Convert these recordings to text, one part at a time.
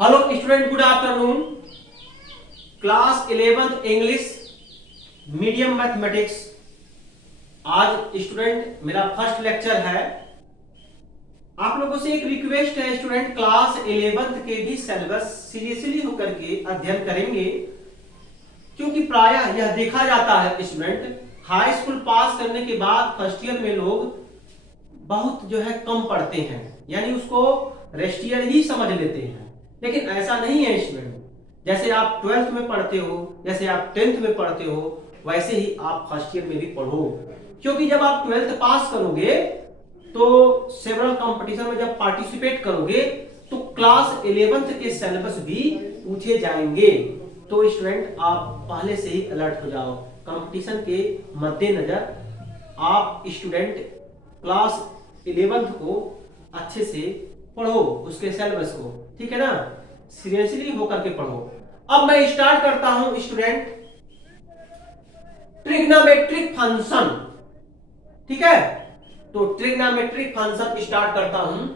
Hello student, good afternoon. Class 11th English medium mathematics. आज student मेरा first lecture है। आप लोगों से एक रिक्वेस्ट है स्टूडेंट, क्लास 11th के भी सिलेबस सीरियसली होकर के अध्ययन करेंगे, क्योंकि प्रायः यह देखा जाता है स्टूडेंट हाई स्कूल पास करने के बाद फर्स्ट ईयर में लोग बहुत जो है कम पढ़ते हैं, यानी उसको रेस्ट ईयर ही समझ लेते हैं। लेकिन ऐसा नहीं है स्टूडेंट। जैसे आप 12th में पढ़ते हो, जैसे आप 10th में पढ़ते हो, वैसे ही आप फर्स्ट ईयर में भी पढ़ो, क्योंकि जब आप 12th पास करोगे तो सेवरल कंपटीशन में जब पार्टिसिपेट करोगे तो क्लास 11th के सिलेबस भी पूछे जाएंगे। तो स्टूडेंट आप पहले से ही अलर्ट हो जाओ। कंपटीशन के मद्देनजर आप स्टूडेंट क्लास 11th को अच्छे से पढ़ो, उसके सिलेबस को, ठीक है ना, सीरियसली होकर के पढ़ो। अब मैं स्टार्ट करता हूं स्टूडेंट ट्रिग्नोमेट्रिक फंक्शन, ठीक है। तो ट्रिग्नोमेट्रिक फंक्शन स्टार्ट करता हूं।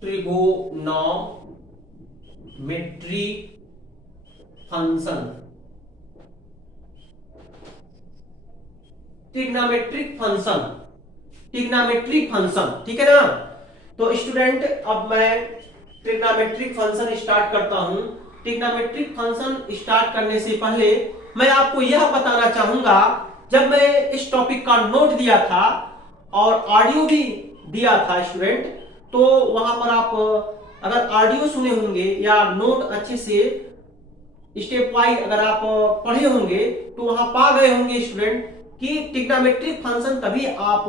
Trigonometric function, trigonometric function, trigonometric function, ठीक है ना। तो स्टूडेंट अब मैं ट्रिग्नोमेट्रिक फंक्शन स्टार्ट करता हूं। ट्रिग्नोमेट्रिक फंक्शन स्टार्ट करने से पहले मैं आपको यह बताना चाहूंगा, जब मैं इस टॉपिक का नोट दिया था और ऑडियो भी दिया था स्टूडेंट, तो वहां पर आप अगर ऑडियो सुने होंगे या नोट अच्छे से स्टेप वाइज अगर आप पढ़े होंगे तो वहां पा गए होंगे स्टूडेंट कि ट्रिग्नोमेट्रिक फंक्शन तभी आप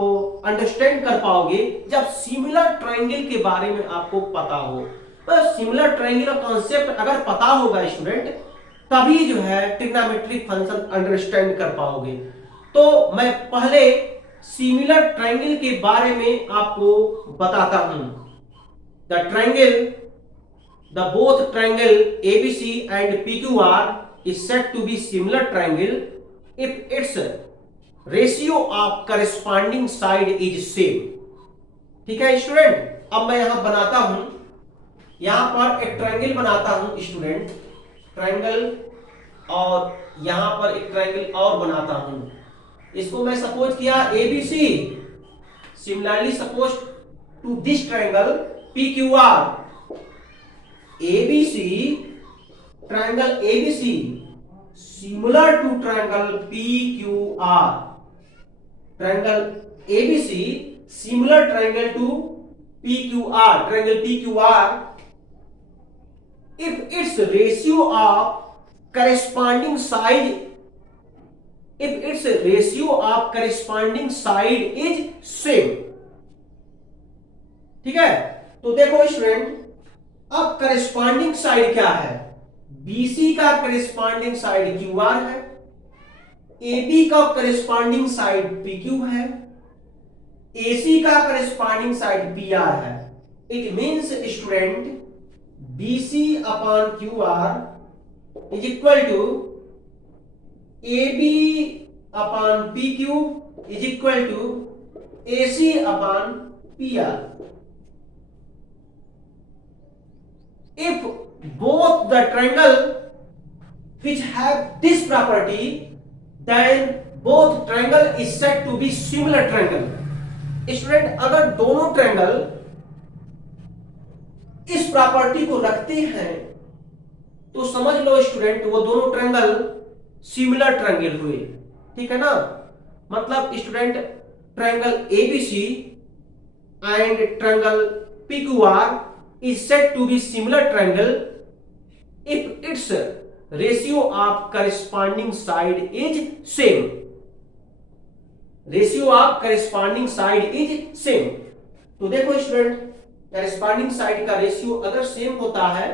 अंडरस्टैंड कर पाओगे जब सिमिलर ट्रायंगल के बारे में आपको पता हो। तो सिमिलर ट्रायंगल का कॉन्सेप्ट अगर पता होगा स्टूडेंट, तभी जो है ट्रिग्नोमेट्रिक फंक्शन अंडरस्टैंड कर पाओगे। तो मैं पहले सिमिलर ट्रायंगल के बारे में आपको बताता हूं। The triangle, the both triangle ABC and PQR is said to be similar triangle if its ratio of corresponding side is same. ठीक है स्टूडेंट, अब मैं यहां बनाता हूं, यहां पर एक ट्रायंगल बनाता हूं स्टूडेंट, ट्रायंगल, और यहां पर एक ट्रायंगल और बनाता हूं। इसको मैं सपोज किया ABC, similarly suppose to this triangle PQR। ABC, triangle ABC similar to triangle PQR, triangle ABC similar triangle to PQR, triangle PQR if its ratio of corresponding side, if its ratio of corresponding side is same। ठीक है, तो देखो student, अब corresponding side क्या है? BC का corresponding side QR है, AB का करस्पॉन्डिंग साइड PQ है, AC का करस्पॉन्डिंग साइड PR है। It means student BC upon QR is equal to AB upon PQ is equal to AC upon PR। If both the triangle which have this property, then both triangle is said to be similar triangle। Student, अगर दोनों triangle इस property को रखते हैं तो समझ लो student वो दोनों ट्रायंगल सिमिलर ट्रायंगल हुए। ठीक है ना, मतलब student triangle ABC and triangle PQR is said to be similar triangle if its ratio of corresponding side is same। Ratio of corresponding side is same. तो देखो स्टूडेंट, करस्पॉन्डिंग साइड का ratio अगर same होता है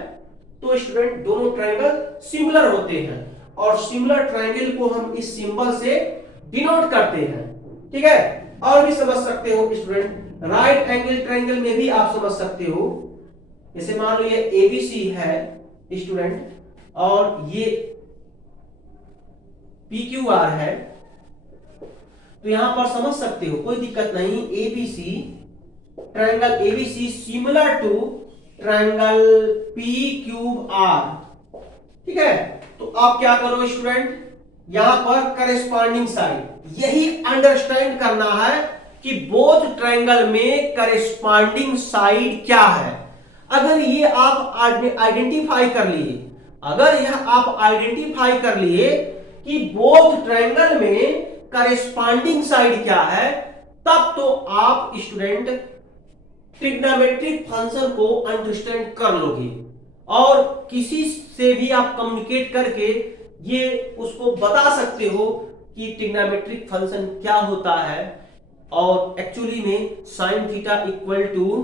तो student दोनों triangle similar होते हैं, और सिमिलर ट्रायंगल को हम इस सिंबल से डिनोट करते हैं। ठीक है, और भी समझ सकते हो स्टूडेंट, राइट एंगल ट्रायंगल में भी आप समझ सकते हो। जैसे मान लो ये ABC है स्टूडेंट और ये PQR है, तो यहां पर समझ सकते हो, कोई दिक्कत नहीं। ABC, triangle ABC similar to triangle P Q R, ठीक है। तो आप क्या करो स्टूडेंट, यहां पर करेस्पॉन्डिंग साइड, यही अंडरस्टैंड करना है कि बोथ ट्रायंगल में करेस्पॉन्डिंग साइड क्या है। अगर ये आप आइडेंटिफाई कर लिए, अगर यह आप आइडेंटिफाई कर लिए कि बोथ ट्रायंगल में करेस्पॉन्डिंग साइड क्या है, तब तो आप स्टूडेंट ट्रिग्नोमेट्रिक फंक्शन को अंडरस्टैंड कर लोगे और किसी से भी आप कम्युनिकेट करके ये उसको बता सकते हो कि ट्रिग्नोमेट्रिक फंक्शन क्या होता है और एक्चुअली में sine theta equal to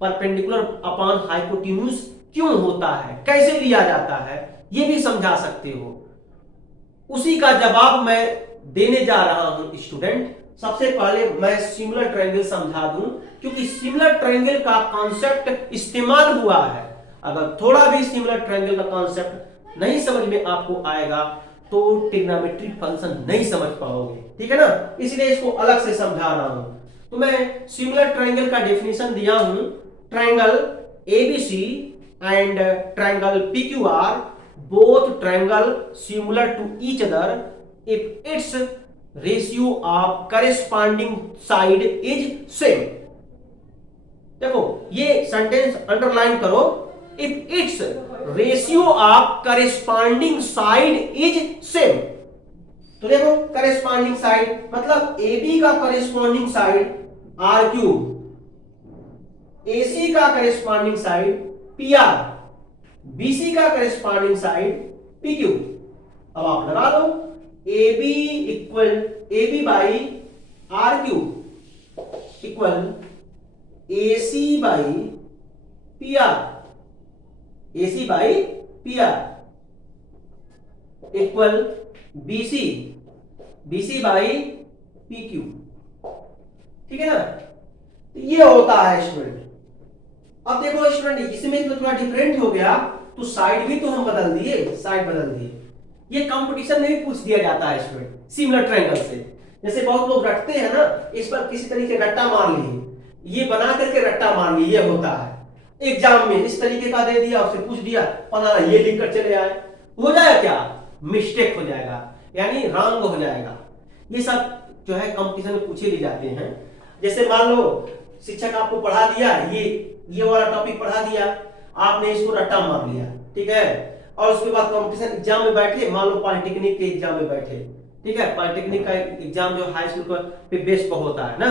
perpendicular upon hypotenuse क्यों होता है, कैसे लिया जाता है, ये भी समझा सकते हो। उसी का जवाब मैं देने जा रहा हूं स्टूडेंट। सबसे पहले मैं सिमिलर ट्रायंगल समझा दूं, क्योंकि सिमिलर ट्रायंगल का कॉन्सेप्ट इस्तेमाल हुआ है। अगर थोड़ा भी सिमिलर ट्रायंगल का कॉन्सेप्ट नहीं समझ में आपको आएगा तो ट्रिग्नोमेट्रिक फंक्शन नहीं समझ पाओगे, ठीक है ना। इसलिए इसको अलग से समझा रहा हूं। तो मैं सिमिलर ट्रायंगल का डेफिनेशन दिया हूं, triangle ABC and triangle PQR both triangle similar to each other if its ratio of corresponding side is same। देखो ये सेंटेंस अंडरलाइन करो, if its ratio of corresponding side is same। तो देखो corresponding side मतलब AB का corresponding side R cube, AC का corresponding side PR, BC का corresponding side PQ। अब आप लगा दो AB equal AB by R cube equal AC by PR, AC by PR equal BC, BC by PQ, ठीक है ना। तो ये होता है स्टूडेंट। अब देखो स्टूडेंट इसमें तो थोड़ा डिफरेंट हो गया, तो साइड भी तो हम बदल दिए, साइड बदल दिए। ये कंपटीशन में भी पूछ दिया जाता है स्टूडेंट सिमिलर ट्रायंगल से। जैसे बहुत लोग रटते हैं ना, इस पर किसी तरीके रट्टा मार लिए, ये बना करके रट्टा मार लिए, ये होता है। एग्जाम में इस तरीके का दे दिया, उससे पूछ दिया, पता ये लिख कर चले आए, हो जाएगा क्या, मिस्टेक हो जाएगा, यानी रॉन्ग हो जाएगा। ये सब जो है कंपटीशन में पूछे भी जाते हैं। जैसे मान लो शिक्षक आपको पढ़ा दिया, ये वाला टॉपिक पढ़ा दिया, आपने इसको रट्टा मार लिया, ठीक है। और उसके बाद कंपटीशन एग्जाम में बैठे, मान लो पॉलिटेक्निक के एग्जाम में बैठे, ठीक है। पॉलिटेक्निक का एग्जाम जो हाई स्कूल पे बेस पर होता है ना,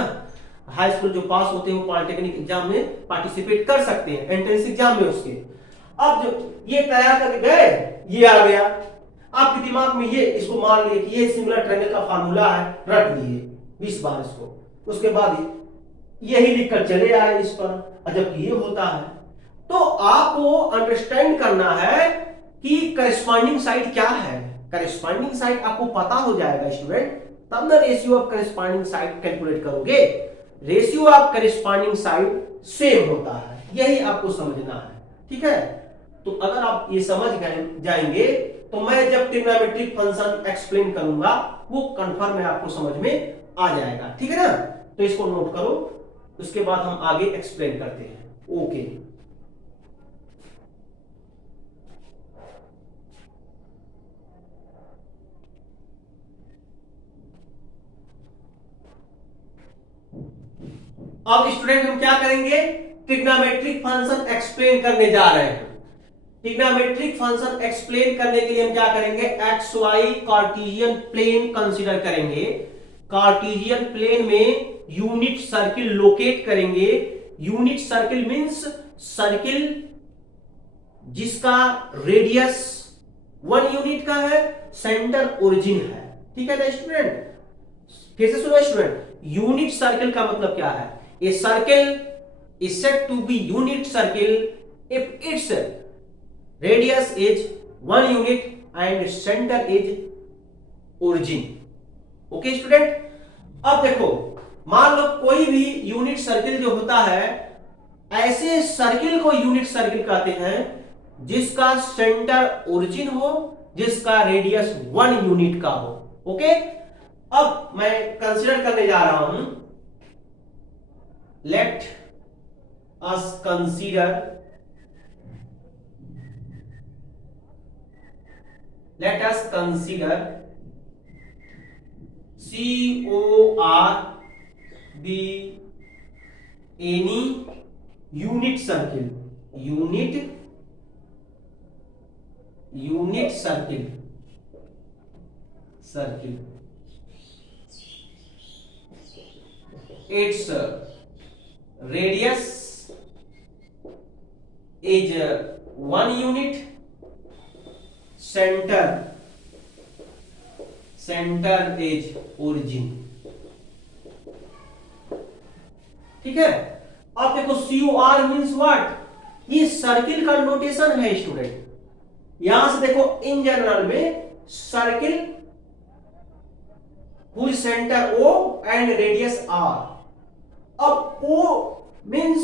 हाई स्कूल जो पास होते हैं वो पॉलिटेक्निक एग्जाम में पार्टिसिपेट कर सकते हैं, एंट्रेंस एग्जाम में उसके। अब जो ये तैयार करके गए, ये आ गया आपके दिमाग में, ये इसको मान लिए कि ये सिमिलर ट्रायंगल का फार्मूला है, रट लिए 20 बार इसको, उसके बाद यही लिखकर चले आए इस पर, जब ये होता है। तो आपको अंडरस्टैंड करना है कि करेस्पॉन्डिंग साइड क्या है। करेस्पॉन्डिंग साइड आपको पता हो जाएगा स्टूडेंट, तब ना ratio of corresponding side calculate करोगे। Ratio of corresponding side same होता है, यही आपको समझना है, ठीक है। तो अगर आप ये समझ गए जाएंगे तो मैं जब ट्रिग्नोमेट्रिक फंक्शन एक्सप्लेन करूंगा वो कंफर्म है आपको समझ में आ जाएगा, ठीक है ना। तो इसको नोट करो, उसके बाद हम आगे एक्सप्लेन करते हैं। ओके अब स्टूडेंट हम क्या करेंगे, ट्रिग्नोमेट्रिक फंक्शन एक्सप्लेन करने जा रहे हैं। ट्रिग्नोमेट्रिक फंक्शन एक्सप्लेन करने के लिए हम क्या करेंगे, X Y Cartesian plane consider करेंगे। कार्टेशियन प्लेन में यूनिट सर्किल लोकेट करेंगे। यूनिट सर्किल मींस सर्किल जिसका रेडियस 1 यूनिट का है, सेंटर ओरिजिन है, ठीक है ना स्टूडेंट। फिर से सुनो स्टूडेंट, यूनिट सर्किल का मतलब क्या है, a circle is said to be unit circle if its radius is 1 unit and centre is origin. Okay student. अब देखो मान लो कोई भी यूनिट सर्किल जो होता है, ऐसे सर्किल को यूनिट सर्किल कहते हैं जिसका सेंटर ओरिजिन हो, जिसका रेडियस 1 यूनिट का हो। ओके, अब मैं कंसीडर करने जा रहा हूं, late us consider, let us consider CORB any unit circle, unit circle, its radius is 1 unit, center is origin। ठीक है, अब देखो COR मीन्स व्हाट, ये सर्किल का नोटेशन है स्टूडेंट। यहां से देखो इन जनरल में सर्किल हुई centre O and radius R। अब O मीन्स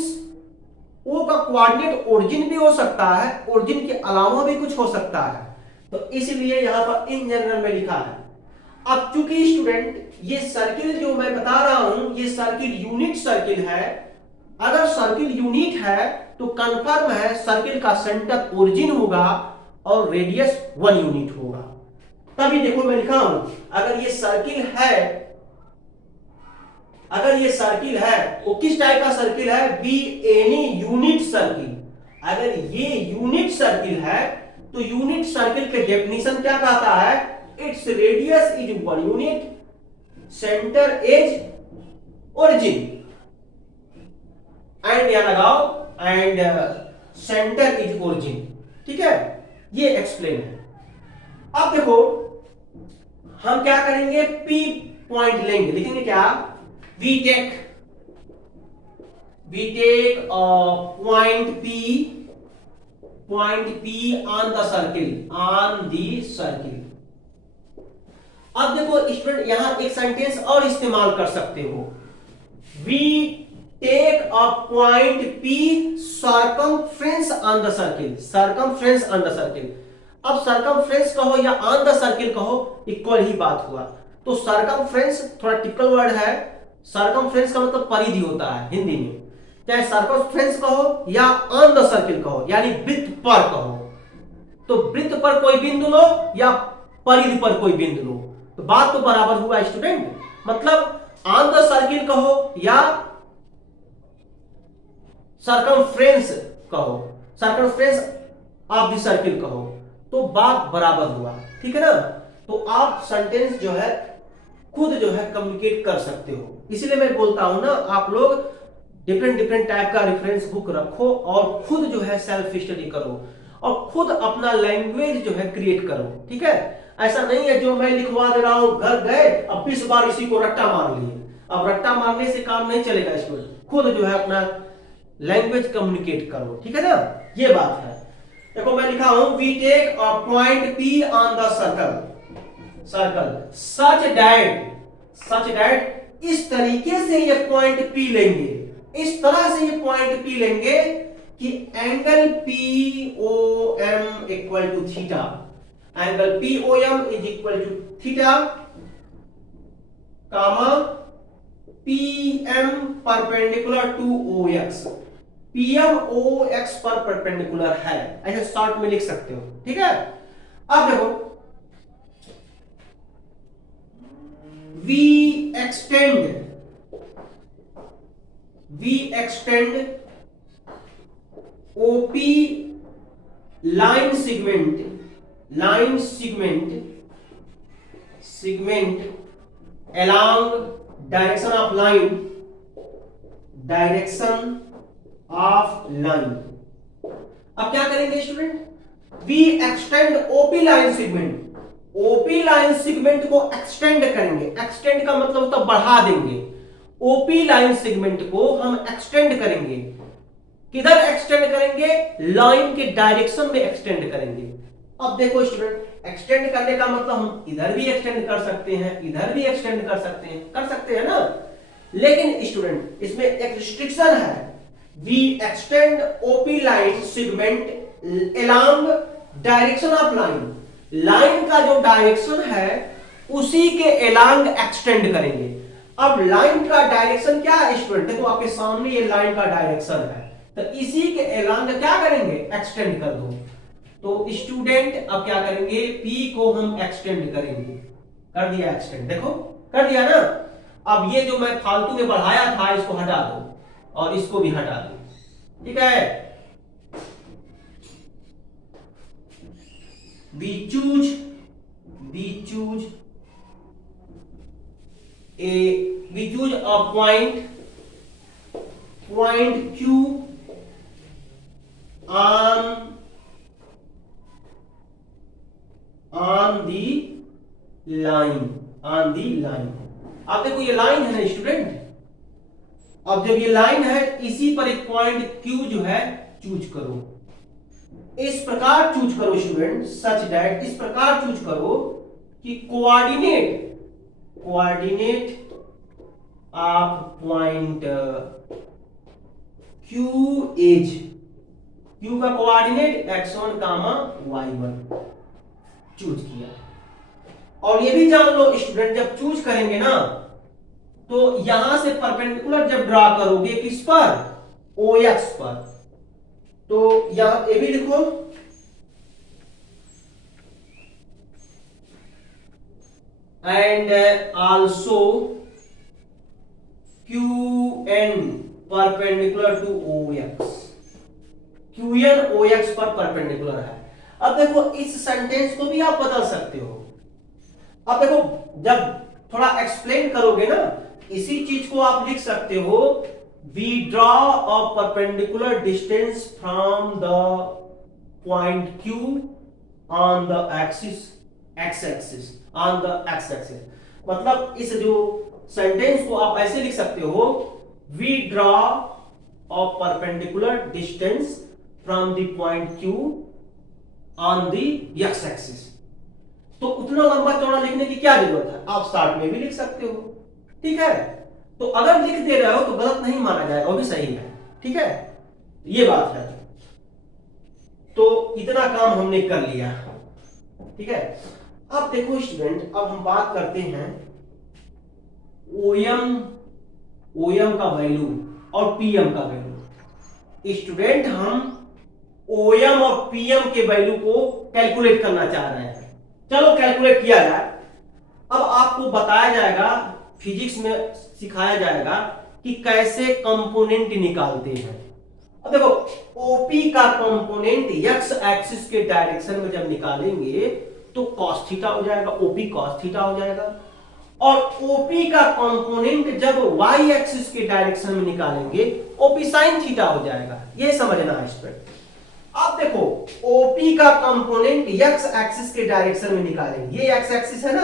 O का कोऑर्डिनेट ओरिजिन भी हो सकता है, ओरिजिन के अलावा भी कुछ हो सकता है, तो इसलिए यहां पर इन जनरल में लिखा है। अब चूंकि स्टूडेंट ये सर्किल जो मैं बता रहा हूं ये सर्किल यूनिट सर्किल है, अगर सर्किल यूनिट है तो कंफर्म है सर्किल का सेंटर ओरिजिन होगा और रेडियस 1 यूनिट होगा। तभी देखो मैं लिखा हूं, अगर ये सर्किल है वो किस टाइप का सर्किल है, बी एनी यूनिट सर्किल। अगर ये यूनिट सर्किल है तो यूनिट सर्किल के डेफिनेशन क्या कहता है, it's radius is 1 unit, centre is origin, and यहां लगाओ एंड सेंटर इज ओरिजिन। ठीक है, ये एक्सप्लेन है। अब देखो हम क्या करेंगे, P पॉइंट लेंगे, लिखेंगे क्या, we take point P on the circle, अब देखो स्टूडेंट यहां एक सेंटेंस और इस्तेमाल कर सकते हो, we take a point P circumference on the circle, अब circumference कहो या on the circle कहो इक्वल ही बात हुआ। तो circumference थोड़ा टिपिकल वर्ड है, circumference का मतलब परिधि होता है हिंदी में, चाहे circumference कहो या on the circle कहो यानी वृत्त पर कहो, तो वृत्त पर कोई बिंदु लो या परिधि पर कोई बिंदु लो तो बात तो बराबर हुआ स्टूडेंट। मतलब on the circle कहो या circumference कहो, circumference ऑफ द सर्किल कहो तो बात बराबर हुआ। ठीक है ना, तो आप सेंटेंस जो है खुद जो है कम्युनिकेट कर सकते हो, इसलिए मैं बोलता हूं ना आप लोग डिफरेंट टाइप का रेफरेंस बुक रखो और खुद जो है सेल्फ स्टडी करो और खुद अपना लैंग्वेज जो है क्रिएट करो। ठीक है, ऐसा नहीं है जो मैं लिखवा दे रहा हूं घर गए अब 20 बार इसी को रट्टा मार लिए, अब रट्टा मारने से काम नहीं चलेगा स्टूडेंट, खुद जो है अपना लैंग्वेज कम्युनिकेट करो। ठीक है ना, ये बात है। देखो मैं लिखा हूं, we take a point P on the circle such that इस तरीके से ये पॉइंट P लेंगे, इस तरह से ये पॉइंट P लेंगे कि angle POM equal to theta, angle POM is equal to theta comma PM perpendicular to OX, PM OX पर परपेंडिकुलर है, ऐसे शॉर्ट में लिख सकते हो। ठीक है, अब देखो we extend OP line segment along direction of line अब क्या करेंगे student, we extend OP line segment को एक्सटेंड करेंगे, एक्सटेंड का मतलब होता बढ़ा देंगे, OP लाइन सेगमेंट को हम एक्सटेंड करेंगे, किधर एक्सटेंड करेंगे, लाइन के डायरेक्शन में एक्सटेंड करेंगे। अब देखो स्टूडेंट एक्सटेंड करने का मतलब हम इधर भी एक्सटेंड कर सकते हैं, इधर भी एक्सटेंड कर सकते हैं ना, लेकिन स्टूडेंट इसमें एक रिस्ट्रिक्शन है, we extend OP line segment along direction of line का जो डायरेक्शन है उसी के अलोंग एक्सटेंड करेंगे। अब लाइन का डायरेक्शन क्या है स्टूडेंट, देखो आपके सामने ये लाइन का डायरेक्शन है, तो इसी के एलान क्या करेंगे, एक्सटेंड कर दो। तो स्टूडेंट अब क्या करेंगे, P को हम एक्सटेंड करेंगे, कर दिया एक्सटेंड, देखो कर दिया ना। अब ये जो मैं फालतू में बढ़ाया था इसको हटा दो और इसको भी हटा दो, ठीक है। we choose a point Q on the line। अब देखो ये लाइन है ना स्टूडेंट, अब जब ये लाइन है इसी पर एक पॉइंट Q जो है चूज करो। इस प्रकार चूज करो स्टूडेंट, सच दैट, इस प्रकार चूज करो कि coordinate of point Q is, Q का कोऑर्डिनेट x1, y1 चूज किया। और ये भी जान लो स्टूडेंट, जब चूज करेंगे ना तो यहां से परपेंडिकुलर जब ड्रा करोगे किस पर, OX पर, तो यहां ये भी लिखो and also QN perpendicular to OX, QN OX पर परपेंडिकुलर है। अब देखो इस सेंटेंस को भी आप बदल सकते हो। अब देखो जब थोड़ा एक्सप्लेन करोगे ना, इसी चीज को आप लिख सकते हो, we draw a perpendicular distance from the point Q on the x-axis, on the x-axis। मतलब इस जो सेंटेंस को आप ऐसे लिख सकते हो, we draw a perpendicular distance from the point Q on the x-axis। तो उतना लंबा चौड़ा लिखने की क्या जरूरत है, आप स्टार्ट में भी लिख सकते हो, ठीक है। तो अगर लिख दे रहे हो तो गलत नहीं माना जाएगा, वो भी सही है, ठीक है, ये बात है। तो इतना काम हमने कर लिया, ठीक है। अब देखो स्टूडेंट, अब हम बात करते हैं ओएम का वैल्यू और पीएम का वैल्यू। स्टूडेंट हम ओएम और पीएम के वैल्यू को कैलकुलेट करना चाह रहे हैं। चलो कैलकुलेट किया जाए। अब आपको बताया जाएगा, फिजिक्स में सिखाया जाएगा कि कैसे कंपोनेंट निकालते हैं। अब देखो ओपी का कंपोनेंट एक्स एक्सिस के डायरेक्शन में जब निकालेंगे तो cos थीटा हो जाएगा, ओपी cos थीटा हो जाएगा। और ओपी का कंपोनेंट जब वाई एक्सिस के डायरेक्शन में निकालेंगे ओपी sin थीटा हो जाएगा। ये समझना है इस पर। अब देखो ओपी का कंपोनेंट x एक्सिस के डायरेक्शन में निकालेंगे, ये x एक्सिस है ना,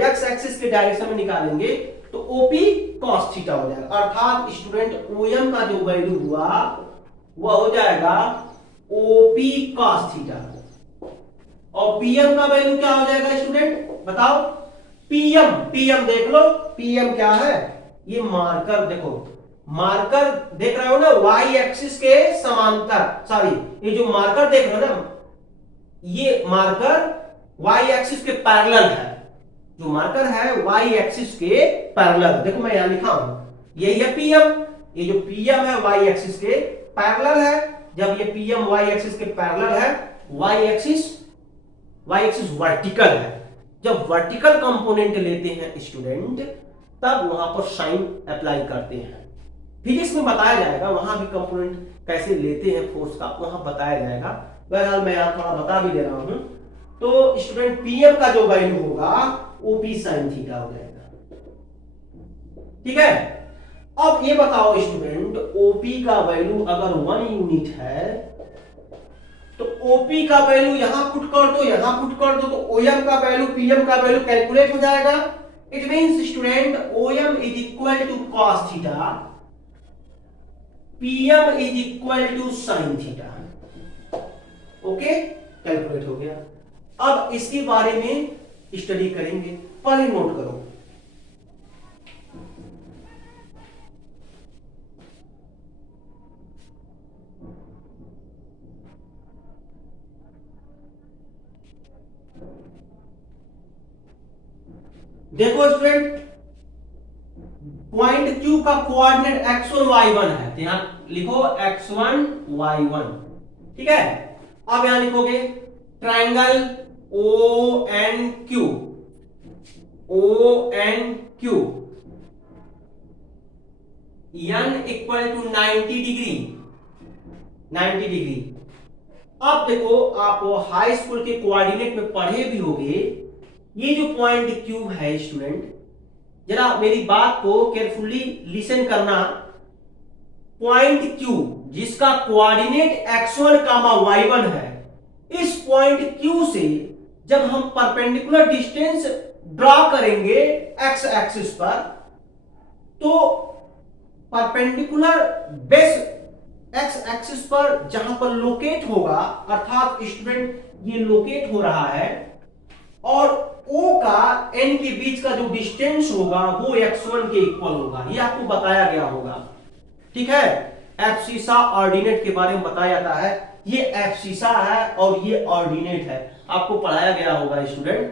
x एक्सिस के डायरेक्शन में निकालेंगे तो ओपी cos थीटा हो जाएगा। अर्थात स्टूडेंट ओएम का जो वैल्यू हुआ वह हो जाएगा ओपी cos थीटा। और पीएम का वैल्यू क्या हो जाएगा स्टूडेंट, बताओ। पीएम देख लो, पीएम क्या है, ये मार्कर देखो, मार्कर देख रहे हो ना, वाई एक्सिस के समांतर, सॉरी ये जो मार्कर देख रहे हो ना, ये मार्कर वाई एक्सिस के पैरेलल है। जो मार्कर है वाई एक्सिस के पैरेलल, देखो मैं यहां लिखा हूं, यही है पीएम। ये जो पीएम है वाई एक्सिस के पैरेलल है। जब ये पीएम वाई एक्सिस के पैरेलल है, वाई एक्सिस वर्टिकल है। जब वर्टिकल कंपोनेंट लेते हैं स्टूडेंट, तब वहां पर साइन अप्लाई करते हैं। फिजिक्स में बताया जाएगा, वहां भी कंपोनेंट कैसे लेते हैं फोर्स का, वहां बताया जाएगा। बहरहाल मैं यहां थोड़ा बता भी दे रहा हूं। तो स्टूडेंट पीएम का जो वैल्यू होगा ओपी sin थीटा हो जाएगा, ठीक है। अब ये बताओ स्टूडेंट, ओपी का वैल्यू अगर 1 यूनिट है तो ओपी का वैल्यू यहां पुट कर दो, यहां पुट कर दो, तो ओएम का वैल्यू पीएम का वैल्यू कैलकुलेट हो जाएगा। It means student OM is equal to cos theta, PM is equal to sin theta. Okay, calculate हो गया। अब इसके बारे में स्टडी करेंगे, पहले नोट करो। देखो स्टूडेंट, पॉइंट क्यू का कोऑर्डिनेट x1 y1 है, तो यहां लिखो x1 y1, ठीक है। अब यहां लिखोगे triangle ONQ, ONQ n equal to 90 degree, 90 degree. अब देखो, आप हाई स्कूल के कोऑर्डिनेट में पढ़े भी होंगे, ये जो पॉइंट Q है स्टूडेंट, जरा मेरी बात को केयरफुली लिसन करना। पॉइंट Q जिसका कोऑर्डिनेट x1 y1 है, इस पॉइंट Q से जब हम परपेंडिकुलर डिस्टेंस ड्रॉ करेंगे x एक्सिस पर, तो परपेंडिकुलर बेस x एक्सिस पर जहां पर लोकेट होगा, अर्थात स्टूडेंट ये लोकेट हो रहा है, और O का N के बीच का जो डिस्टेंस होगा वो x1 के इक्वल होगा, ये आपको बताया गया होगा, ठीक है। एब्सिसा ऑर्डिनेट के बारे में बताया जाता है, ये एब्सिसा है और ये ऑर्डिनेट है, आपको पढ़ाया गया होगा स्टूडेंट।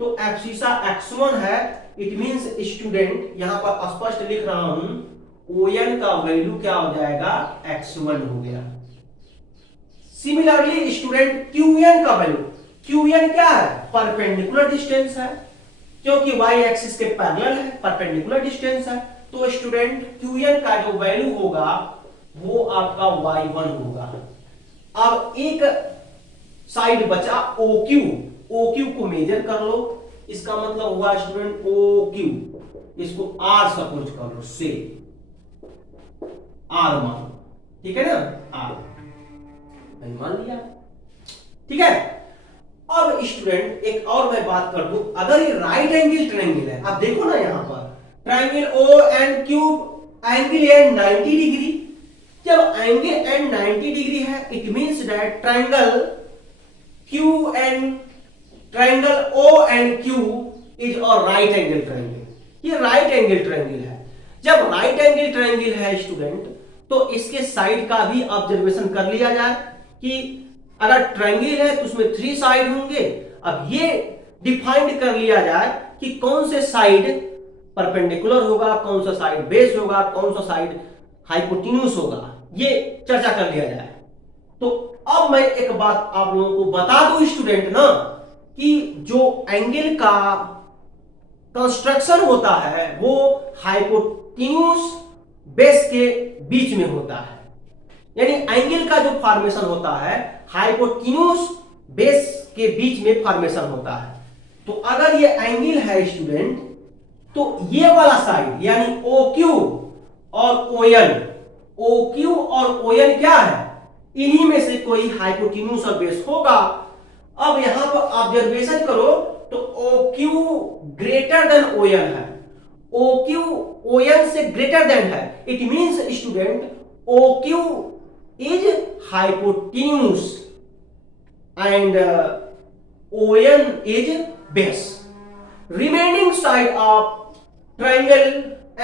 तो एब्सिसा x1 है, इट मींस स्टूडेंट यहां पर स्पष्ट लिख रहा हूं, ON का वैल्यू क्या हो जाएगा, x1 हो गया। सिमिलरली स्टूडेंट QN का वैल्यू, QN क्या है, परपेंडिकुलर डिस्टेंस है, क्योंकि y एक्सिस के पैरेलल है, परपेंडिकुलर डिस्टेंस है, तो स्टूडेंट QN का जो वैल्यू होगा वो आपका y1 होगा। अब एक साइड बचा OQ, OQ को मेजर कर लो, इसका मतलब हुआ स्टूडेंट OQ, इसको R सपोज कर लो, से R मान, ठीक है ना, R मैंने मान लिया, ठीक है। अब स्टूडेंट एक और मैं बात कर दूं, अगर ये राइट एंगल ट्रायंगल है, आप देखो ना यहां पर ट्रायंगल ONQ, एंगल है 90 डिग्री। जब एंगल एंड 90 डिग्री है, it means that triangle QN, triangle ONQ is a right angle triangle. ये राइट एंगल ट्रायंगल है। जब राइट एंगल ट्रायंगल है स्टूडेंट, तो इसके साइड का भी ऑब्जर्वेशन कर लिया जाए कि अगर ट्रायंगल है तो उसमें 3 साइड होंगे। अब ये डिफाइंड कर लिया जाए कि कौन से साइड परपेंडिकुलर होगा, कौन सा साइड बेस होगा, कौन सा साइड हाइपोटेन्यूज होगा, ये चर्चा कर लिया जाए। तो अब मैं एक बात आप लोगों को बता दूं स्टूडेंट ना, कि जो एंगल का कंस्ट्रक्शन होता है वो हाइपोटेन्यूज बेस के बीच में होता है, यानी एंगल का जो फॉर्मेशन होता है हाइपोटेन्यूज बेस के बीच में फॉर्मेशन होता है। तो अगर ये एंगल है स्टूडेंट, तो ये वाला साइड यानी OQ और ON, OQ और ON क्या है, इन्हीं में से कोई हाइपोटेन्यूज और बेस होगा। अब यहां पर ऑब्जर्वेशन करो तो OQ ग्रेटर देन ON है, OQ ON से ग्रेटर देन है, it means student OQ is hypotenuse and ON is base. Remaining side of triangle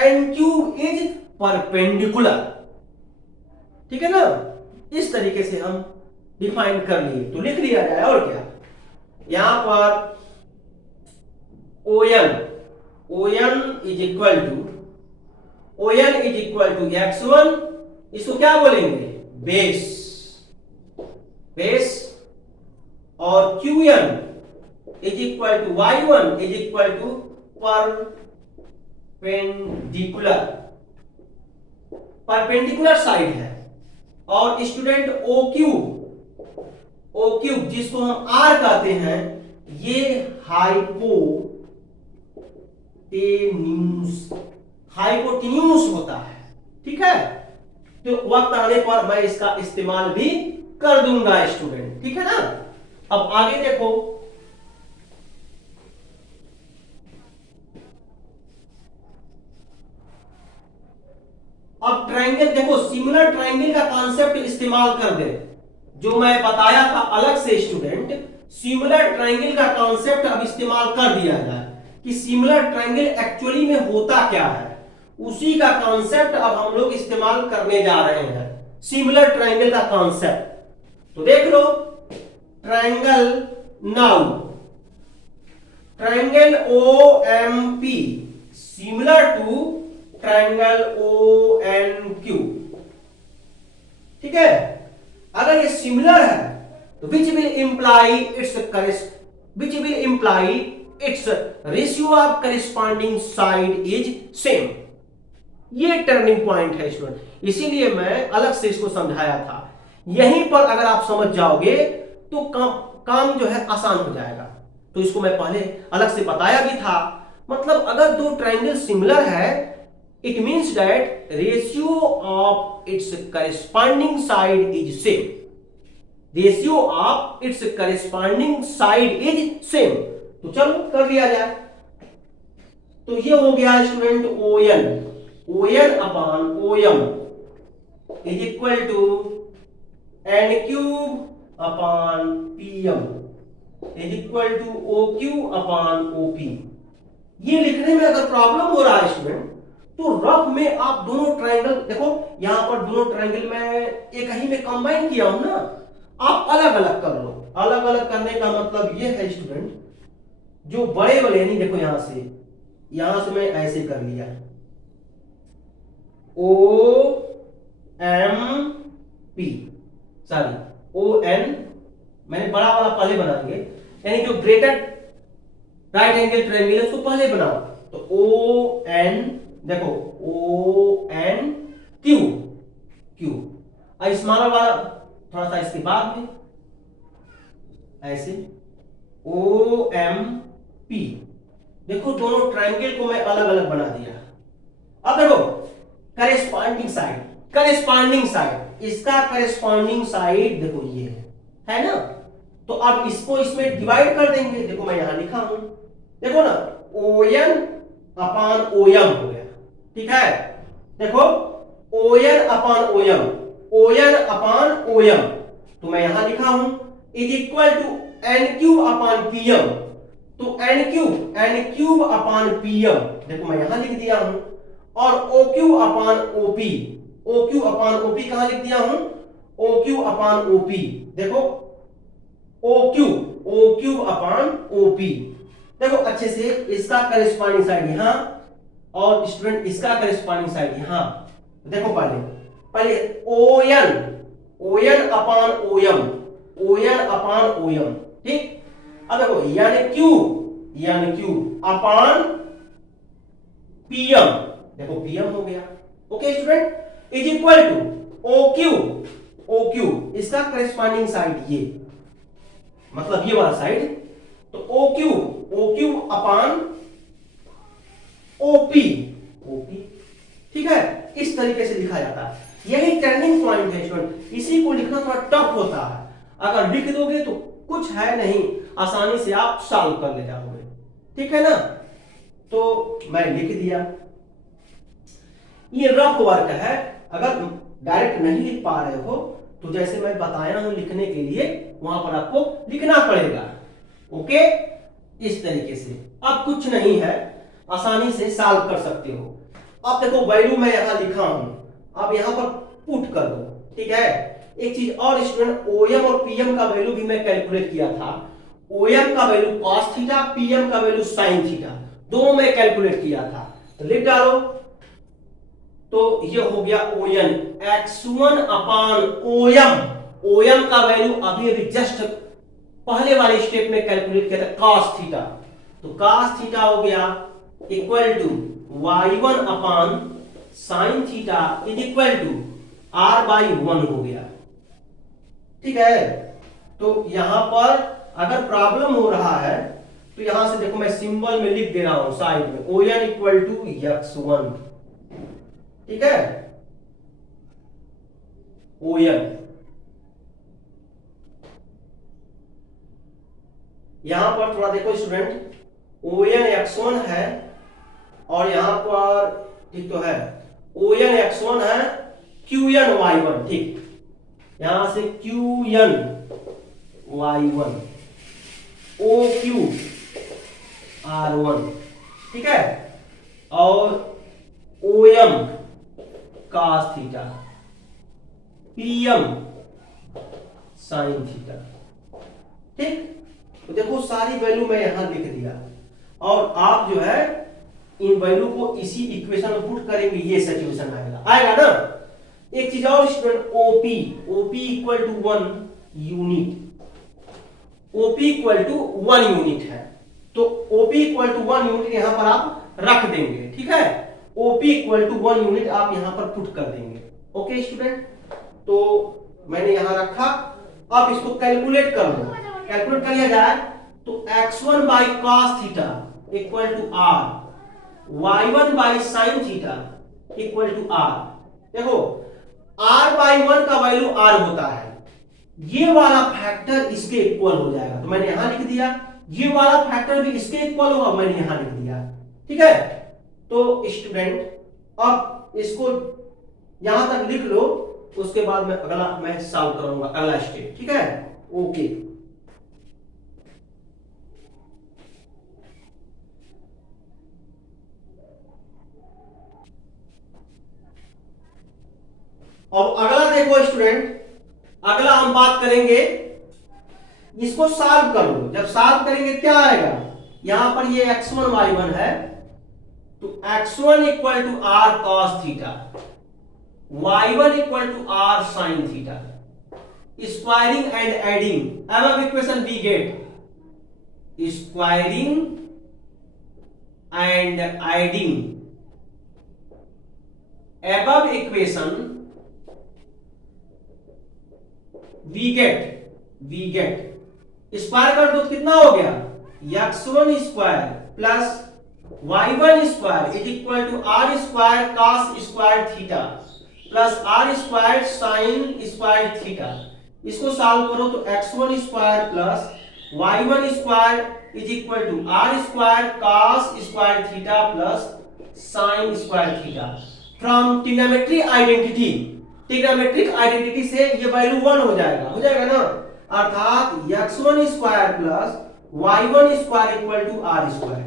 NQ is perpendicular, ठीक है ना। इस तरीके से हम डिफाइन कर लिए, तो लिख लिया जाए और क्या, यहां पर ON is equal to x1, इसको क्या बोलेंगे, बेस, और QN is equal to y1 is equal to perpendicular side है। और स्टूडेंट OQ जिसको हम R कहते हैं, ये हाइपोटेन्यूज होता है, ठीक है। तो वक्त आने पर मैं इसका इस्तेमाल भी कर दूंगा स्टूडेंट, ठीक है ना। अब आगे देखो, अब ट्रायंगल देखो, सिमिलर ट्रायंगल का कॉन्सेप्ट इस्तेमाल कर दे, जो मैं बताया था अलग से स्टूडेंट, सिमिलर ट्रायंगल का कॉन्सेप्ट अब इस्तेमाल कर दिया जाए कि सिमिलर ट्रायंगल एक्चुअली में होता क्या है, उसी का कॉन्सेप्ट अब हम लोग इस्तेमाल करने जा रहे हैं, सिमिलर ट्रायंगल का कॉन्सेप्ट। तो देख लो, triangle now, triangle OMP similar to triangle O N Q, ठीक है। अगर ये सिमिलर है तो which will imply its ratio of corresponding side is same. ये टर्निंग पॉइंट है स्टूडेंट, इसीलिए मैं अलग से इसको समझाया था। यहीं पर अगर आप समझ जाओगे तो काम जो है आसान हो जाएगा। तो इसको मैं पहले अलग से बताया भी था। मतलब अगर दो ट्रायंगल सिमिलर है, it means that ratio of its corresponding side is same. Ratio of its corresponding side is same. तो चलो कर लिया जाए। तो ये हो गया student O N upon O M is equal to N Q upon P M is equal to O Q upon O P. ये लिखने में अगर प्रॉब्लम हो रहा है स्टूडेंट, तो रफ में आप दोनों ट्रायंगल देखो, यहां पर दोनों ट्रायंगल में एक ही में कंबाइन किया हूं ना, आप अलग अलग कर लो। अलग अलग करने का मतलब ये है स्टूडेंट, जो बड़े वाले नहीं, देखो यहां से मैं ऐसे कर लिया O M P, sorry O N, मैंने बड़ा वाला पहले बनाएंगे, यानी जो ग्रेटर राइट एंगल ट्रायंगल है उसको पहले बनाओ। तो ओ एन, देखो ओ एन क्यू क्यू, और स्मॉलर वाला थोड़ा सा इसके बाद में ऐसे ओ एम पी। देखो दोनों ट्रायंगल को मैं अलग अलग बना दिया। अब देखो करेस्पॉन्डिंग साइड, इसका करेस्पॉन्डिंग साइड देखो ये है ना। तो अब इसको इसमें डिवाइड कर देंगे। देखो मैं यहां लिखा हूं, देखो ना ओ एन अपान ओ एम हो गया, ठीक है। देखो O N upon O M, O N upon O M, तो मैं यहां लिखा हूं is equal to N cube upon P M. तो N cube upon P M, देखो मैं यहां लिख दिया हूं। और O Q upon OP, O Q upon OP कहां लिख दिया हूं, ओ क्यू अपान ओपी। देखो ओ क्यू अपान ओपी। देखो अच्छे से, इसका करेस्पॉन्डिंग साइड यहां और स्टूडेंट इसका करेस्पॉन्डिंग साइड यहां। देखो पहले ओ एन अपान ओ एम, ठीक। अब देखो यानी क्यू अपान पीएम, देखो पीएम हो गया। Okay student, is equal to O Q, इसका करेस्पॉन्डिंग साइड ये, मतलब ये वाला साइड, तो ओ क्यू अपान ओपी, ठीक है। इस तरीके से लिखा जाता है। यही टर्निंग पॉइंट है स्टूडेंट, इसी को लिखना थोड़ा टफ होता है। अगर लिख दोगे तो कुछ है नहीं, आसानी से आप सॉल्व कर ले जाओगे, ठीक है ना। तो मैं लिख दिया। ये रफ वर्क है, अगर डायरेक्ट नहीं लिख पा रहे हो तो जैसे मैं बताया हूं लिखने के लिए, वहां पर आपको लिखना पड़ेगा। ओके, इस तरीके से। अब कुछ नहीं है, आसानी से सॉल्व कर सकते हो। अब देखो वैल्यू मैं यहां लिखा हूं, आप यहां पर पुट कर दो, ठीक है। एक चीज और स्टूडेंट, ओएम और पीएम का वैल्यू भी मैं कैलकुलेट किया था। ओएम का वैल्यू कॉस थीटा, पीएम का वैल्यू साइन थीटा, दोनों में कैलकुलेट किया था। तो लिख डालो। तो ये हो गया ओएन x1 अपान ओएम का वैल्यू अभी जस्ट पहले वाले स्टेप में कैलकुलेट किया था, cos थीटा। तो cos थीटा हो गया equal to y1 upon sine theta is equal to r/1 हो गया, ठीक है। तो यहां पर अगर प्रॉब्लम हो रहा है तो यहां से देखो मैं सिंबल में लिख दे रहा हूं साइड में, ओएन इक्वल टू x1, ठीक है। ओएन यहां पर थोड़ा देखो स्टूडेंट, ओएन x1 है और यहां पर ठीक तो है, ओएन x1 है, क्यूएन y1, ठीक। यहां से Q n y1, O Q r1, ठीक है। और OM cos theta, PM sine theta, ठीक। तो देखो सारी वैल्यू मैं यहां लिख दिया। और आप जो है इन वैल्यू को इसी इक्वेशन में पुट करेंगे, ये सिचुएशन आएगा, आएगा ना। एक चीज और student, OP, OP equal to 1 unit, OP equal to 1 unit है, तो ओपी इक्वल टू 1 यूनिट यहां पर आप रख देंगे, ठीक है। ओपी इक्वल टू 1 यूनिट आप यहां पर पुट कर देंगे। ओके स्टूडेंट, तो मैंने यहां रखा। अब इसको कैलकुलेट कर लो, कैलकुलेट कर लिया जाए तो x1 by cos theta equal to r, y1 by sin theta equal to r। देखो r बाई 1 का वैल्यू r होता है, ये वाला फैक्टर इसके इक्वल हो जाएगा, तो मैंने यहां लिख दिया। ये वाला फैक्टर भी इसके इक्वल होगा, मैंने यहां लिख दिया, ठीक है। तो स्टूडेंट अब इसको यहां तक लिख लो, उसके बाद मैं अगला मैं सॉल्व करूंगा, अगला स्टेप, ठीक है। ओके, अब अगला देखो स्टूडेंट, अगला हम बात करेंगे, इसको सॉल्व कर लो। जब सॉल्व करेंगे क्या आएगा, यहां पर ये x1 y1 है, तो x1 equal to r cos theta, y1 equal to r sin theta, squaring and adding above equation we get squaring and adding above equation we get square कर दो, कितना हो गया, x1 square plus y1 square is equal to r square cos square theta plus r square sin square theta. इसको solve करो तो x1 square plus y1 square is equal to r square cos square theta plus sin square theta. From trigonometry identity, trigonometric identity से ये value 1 हो जाएगा ना, अर्थात x1 square plus y1 square equal to r square.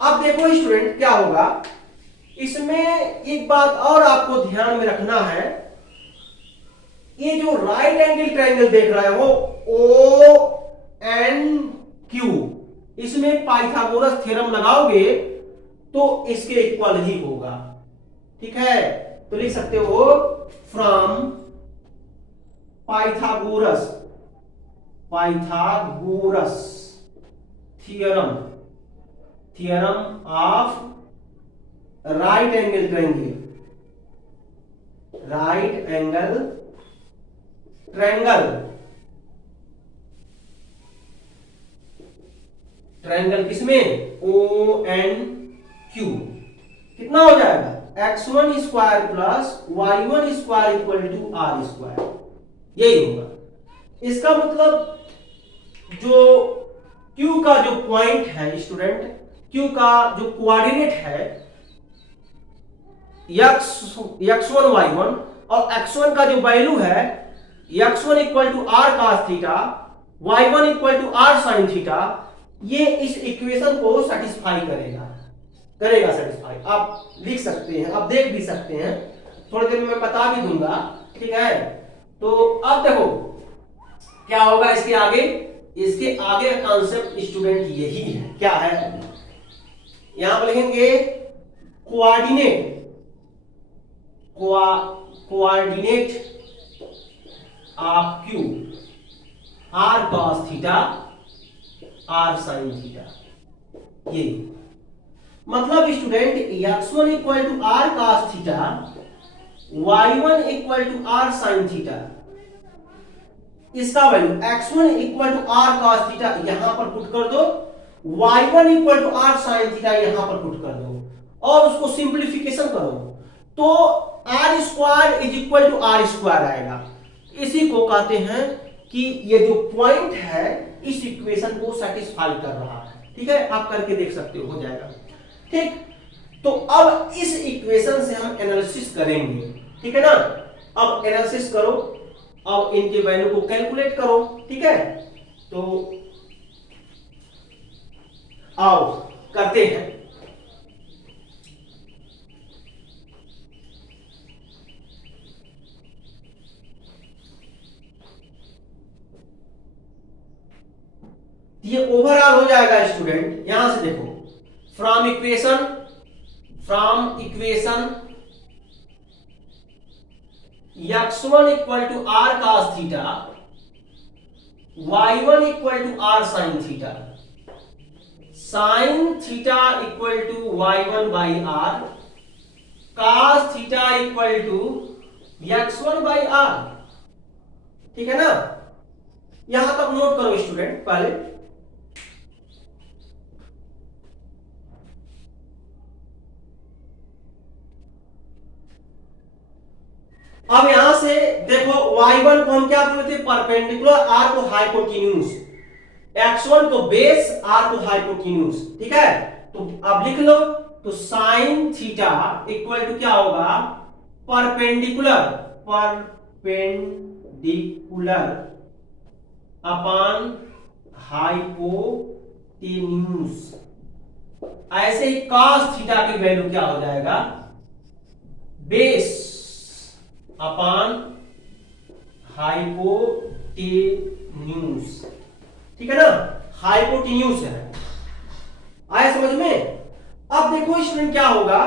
अब देखो student क्या होगा, इसमें एक बात और आपको ध्यान में रखना है, ये जो राइट एंगल ट्रायंगल देख रहे हो ONQ, इसमें पाइथागोरस थ्योरम लगाओगे तो इसके इक्वल ही होगा, ठीक है। तो लिख सकते हो from Pythagoras theorem of right angle triangle किसमें, ONQ, कितना हो जाएगा, x1 square plus y1 square equal to r square, यही होगा। इसका मतलब जो Q का जो पॉइंट है स्टूडेंट, Q का जो कोऑर्डिनेट है x1 y1 और x1 का जो वैल्यू है x1 equal to r cos theta, y1 equal to r sin theta, ये इस इक्वेशन को सेटिस्फाई करेगा सेटिस्फाई। आप लिख सकते हैं, आप देख भी सकते हैं, थोड़ी देर में मैं बता भी दूंगा, ठीक है। तो अब देखो क्या होगा इसके आगे का कॉन्सेप्ट स्टूडेंट यही है, क्या है, यहां पर लिखेंगे coordinate of Q, r cos theta r sin theta, ये मतलब student x1 equal to r cos theta, y1 equal to r sin theta, इसका value x1 equal to r cos theta यहां पर पुट कर दो, y1 equal to r sin theta यहां पर put कर दो और उसको सिंप्लीफिकेशन करो तो r square is equal to r square आएगा। इसी को कहते हैं कि ये जो पॉइंट है इस इक्वेशन को सेटिस्फाई कर रहा है, ठीक है। आप करके देख सकते हो जाएगा, ठीक। तो अब इस इक्वेशन से हम एनालिसिस करेंगे, ठीक है ना। अब एनालिसिस करो, अब इनके वैल्यू को कैलकुलेट करो, ठीक है। तो आओ करते हैं। ये ओवरऑल हो जाएगा स्टूडेंट, यहां से देखो from equation from equation x1 equal to R cos theta, y1 equal to R sine theta, sine theta equal to y1 by R, cos theta equal to x1 by R. ठीक है ना, यहां तक note करो student पहले। अब यहां से देखो y1 को हम क्या बोलते थे, परपेंडिकुलर, r को हाइपोटेन्यूज, x1 को बेस, r को हाइपोटेन्यूज। ठीक है, तो अब लिख लो, तो साइन थीटा इक्वल टू क्या होगा, परपेंडिकुलर, परपेंडिकुलर अपॉन हाइपोटेन्यूज। ऐसे ही cos थीटा की वैल्यू क्या हो जाएगा, बेस अपॉन हाइपोटेन्यूज। ठीक है ना, हाइपोटेन्यूज है, आया समझ में। अब देखो स्टूडेंट क्या होगा,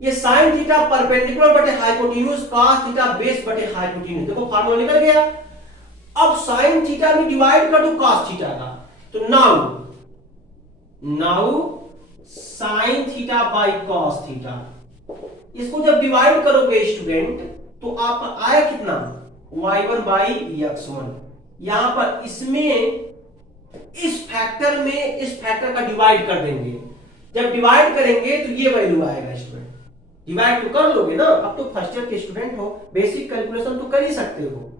ये साइन थीटा परपेंडिकुलर बटे हाइपोटेन्यूज, cos थीटा बेस बटे हाइपोटेन्यूज। देखो फार्मूला निकल गया। अब साइन थीटा में डिवाइड कर दो cos थीटा का, तो now sine theta by cos theta. इसको जब डिवाइड करोगे स्टूडेंट तो आपका आया कितना, y1 बाई x1। यहां पर इसमें इस फैक्टर में इस फैक्टर का डिवाइड कर देंगे। जब डिवाइड करेंगे तो ये वैल्यू आएगा स्टूडेंट। डिवाइड तो कर लोगे ना, अब तो फर्स्ट ईयर के स्टूडेंट हो, बेसिक कैलकुलेशन तो कर ही सकते हो।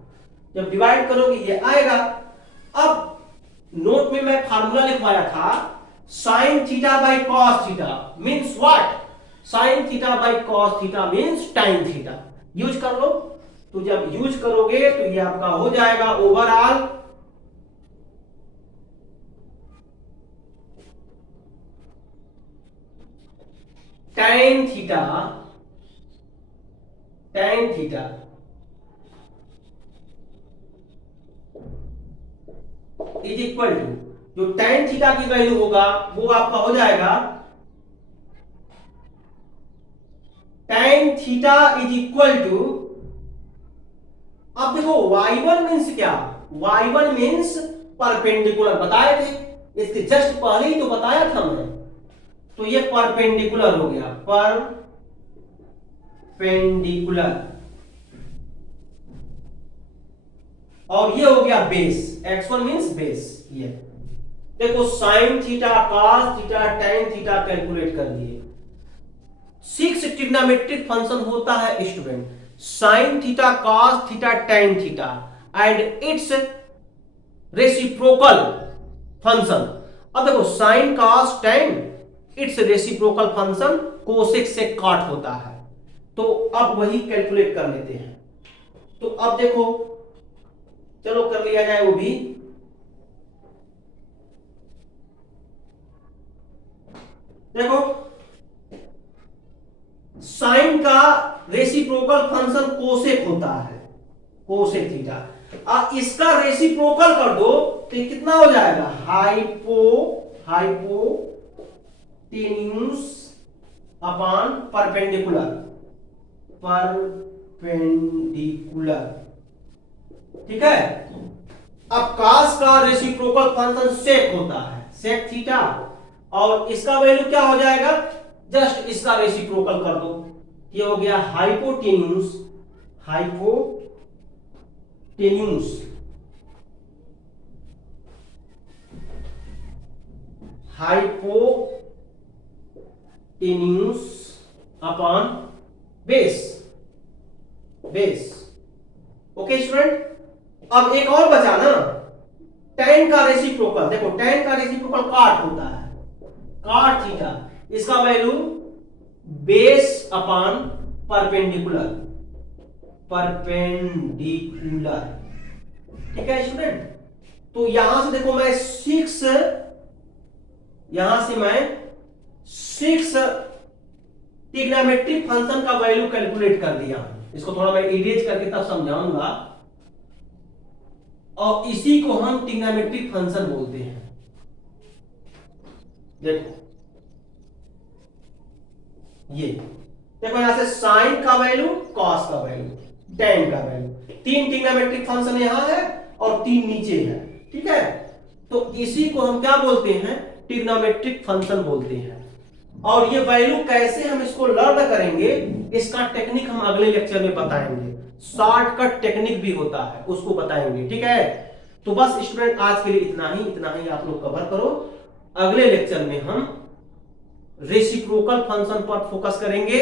जब डिवाइड करोगे ये आएगा। अब नोट में मैं फार्मूला लिखवाया था, sine theta by cos theta means what, sine theta by cos theta means tan theta. Use कर लो, तो जब यूज करोगे तो ये आपका हो जाएगा overall tan theta, tan theta is equal to, जो tan थीटा की वैल्यू होगा वो आपका हो जाएगा tan theta is equal to, अब देखो y1 मींस क्या, y1 मींस परपेंडिकुलर, बताए थे इसके जस्ट पहले ही तो बताया था मैं। तो ये परपेंडिकुलर हो गया, परपेंडिकुलर, और ये हो गया बेस, x1 मींस बेस। ये देखो sine theta, cos theta, tan theta calculate कर दिए। 6 ट्रिग्नोमेट्रिक फंक्शन होता है student, sine theta, cos theta, tan theta and its reciprocal function. अब देखो sine, cos, tan its reciprocal function cosec sec cot होता है। तो अब वही कैलकुलेट कर लेते हैं। तो अब देखो, चलो कर लिया जाए वो भी। देखो साइन का रेसिप्रोकल फंक्शन कोसेक होता है, कोसेक थीटा। इसका रेसिप्रोकल कर दो तो कितना हो जाएगा, हाइपोटेन्यूज अपॉन परपेंडिकुलर, परपेंडिकुलर। ठीक है, अब cos का रेसिप्रोकल फंक्शन सेक होता है, सेक थीटा, और इसका वैल्यू क्या हो जाएगा, जस्ट इसका रेसिप्रोकल कर दो, ये हो गया hypotenuse, hypotenuse hypotenuse upon base, base. Okay student, अब एक और बचा ना, tan का रेसिप्रोकल। देखो tan का रेसिप्रोकल cot होता है, cot थीटा, इसका value base upon perpendicular, perpendicular. ठीक है स्टूडेंट, तो यहां से देखो मैं 6 ट्रिग्नोमेट्रिक फंक्शन का वैल्यू कैलकुलेट कर दिया। इसको थोड़ा मैं इरेज करके तब समझाऊंगा, और इसी को हम ट्रिग्नोमेट्रिक फंक्शन बोलते हैं। देखो ये देखो यहां से साइन का वैल्यू, कॉस का वैल्यू, टेन का वैल्यू, तीन ट्रिग्नोमेट्रिक फंक्शन यहां है और तीन नीचे है, ठीक है। तो इसी को हम क्या बोलते हैं, ट्रिग्नोमेट्रिक फंक्शन बोलते हैं। और ये वैल्यू कैसे हम इसको लर्न करेंगे, इसका टेक्निक हम अगले लेक्चर में बताएंगे। शॉर्टकट टेक्निक भी होता है, उसको बताएंगे, ठीक है। तो बस स्टूडेंट आज के लिए इतना ही आप लोग कवर करो। अगले लेक्चर में हम रेसिप्रोकल फंक्शन पर फोकस करेंगे